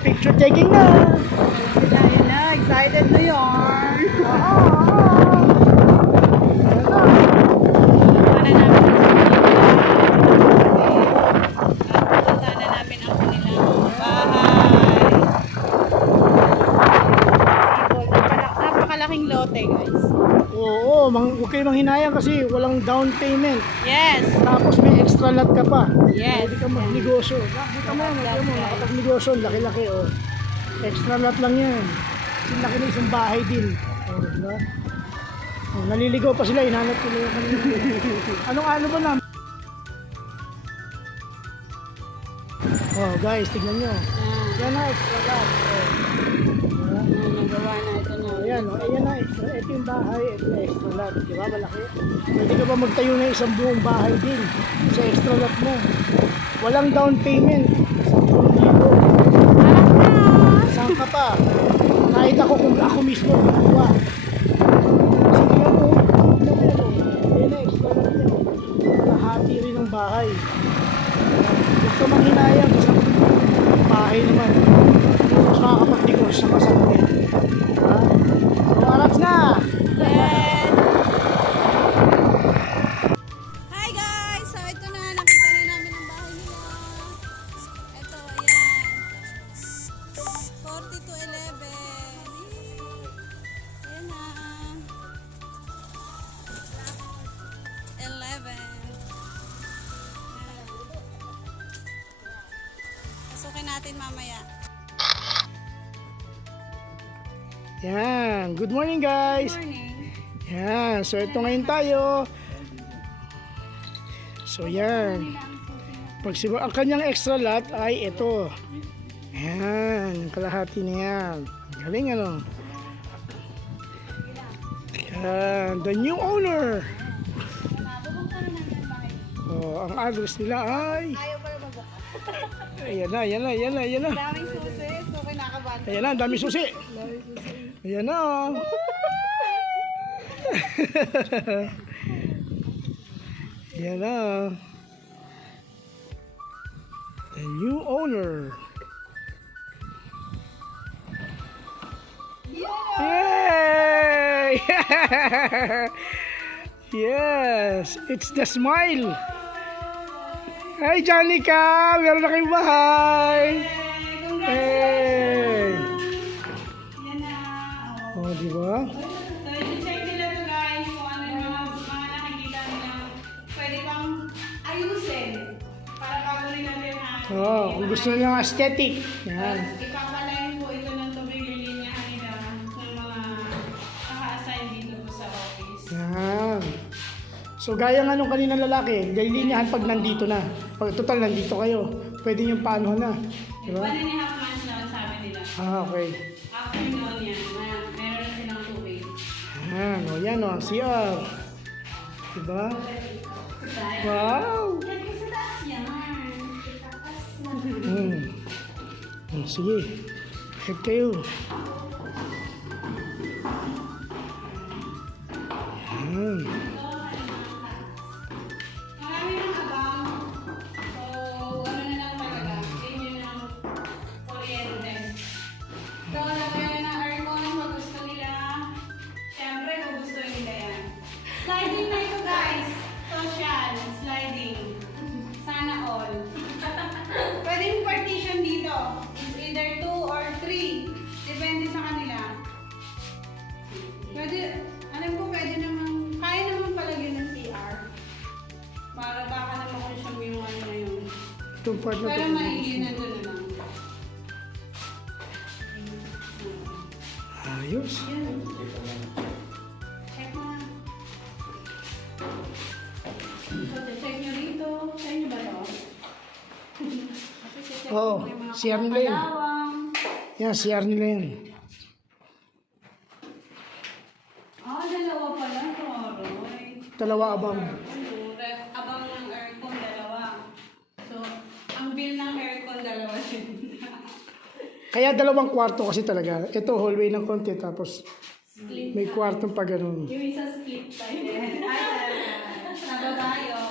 Picture taking na. Sila yun na, excited na yun. Para namin pupunta na namin ang kanilang bahay. Napakalaking lote, guys. Oo, huwag kayo manghinayang kasi walang down payment. Yes. Tapos may extra lot ka pa. Yes. Pwede ka magnegosyo. Nakita mo, nakapag-negosyo, laki-laki. Oh. Extra lot lang yan. Kasi laki na isang bahay din. Oh, diba? Oh, naliligaw pa sila, hinanap ko yung kanina. Ano ba na? Oh guys, tignan nyo. Yan na, extra lot. Oh. Nagawa na ito na. Ayan, oh, ayan na, extra. Ito yung bahay, ito yung extra lot. Diba, malaki? Pwede ka ba magtayo na isang buong bahay din sa extra lot mo. Walang down payment. 10,000. Saan ka pa? Kahit ako kung ako mismo gagawa. Sige nga mo, ayan na, extra lot yan. Lahati rin ang bahay. Huwag ka manghinayang sa bahay naman. Mas makakapag-negosyo ka sa akin. Ha? Marats na! Yes! Hi guys! So ito na, nakita na namin ang bahay nila. Ito, ayan. 40-11. Ayan na. 11. Pasukin natin mamaya. Yan, good morning guys! Morning. Yan, so ito ngayon tayo. So yan. Ang kanyang extra lot ay ito. Yan, kalahati na yan. Galing ano. Yan, the new owner. Oh, ang address nila ay... Ayaw pala magbukas. Ayan na, ayan na, ayan na, ayan na. Daming susi, so kinakabahan. Ayan na, ang dami susi. Ayan na. Ayan na. The new owner. Yay! Yes, it's the smile. Hi, Janica! Meron na kayong bahay! Hey! Yan na. Oh, di ba? So, i-check nila to guys kung ano yung mga nakikita nila. Pwede pang ayusin para bago nila din Oh, kung gusto nyo ng aesthetic. Yan. Ipapalain po ito ng tubig lilinyahan nila ng mga naka-assign dito po sa office. Yan. So, gaya nga nung kanina lalaki, lilinyahan pag nandito na. Pag total nandito kayo, pwede yung paano na. Di ba? 1.5 months na sabi nila. Ah, okay. After noon yan, meron na silang tubig. Yan, o yan o, CR. Diba? Wow! Yan kasi taas yan. Taas na. Sige. Bakit kayo? Yan. Marami ng abang. So, ano na lang talaga. Ganyan na lang kuryente. So, lagyan na ng aircon kung gusto nila. Siyempre, kung gusto nila yan. Sliding na ito guys. Social. Sliding. Sana all. Pwedeng partition dito. It's either 2 or 3. Depende sa kanila. Pwede, alam ko pwede naman, kaya naman palagyan ng CR. Para baka naman kung siyang yung ano na yun. Itong part na Pero to. maigi na doon na lang. Ayos. Yan. Check na. So, check nyo rito. Sa inyo ba to? Kasi check Oo, mo yung mga CR nila yun. kalawang. Yan, CR nila yan. Ah, dalawa pala to, Roy. Dalawa abang. Abang ng aircon, dalawa. So, ang bill ng aircon, dalawa din. Kaya dalawang kwarto kasi talaga. Ito, hallway ng konti, tapos Split may kwartong pa ganun. yung isa split tayo. Ay, sa baba yun.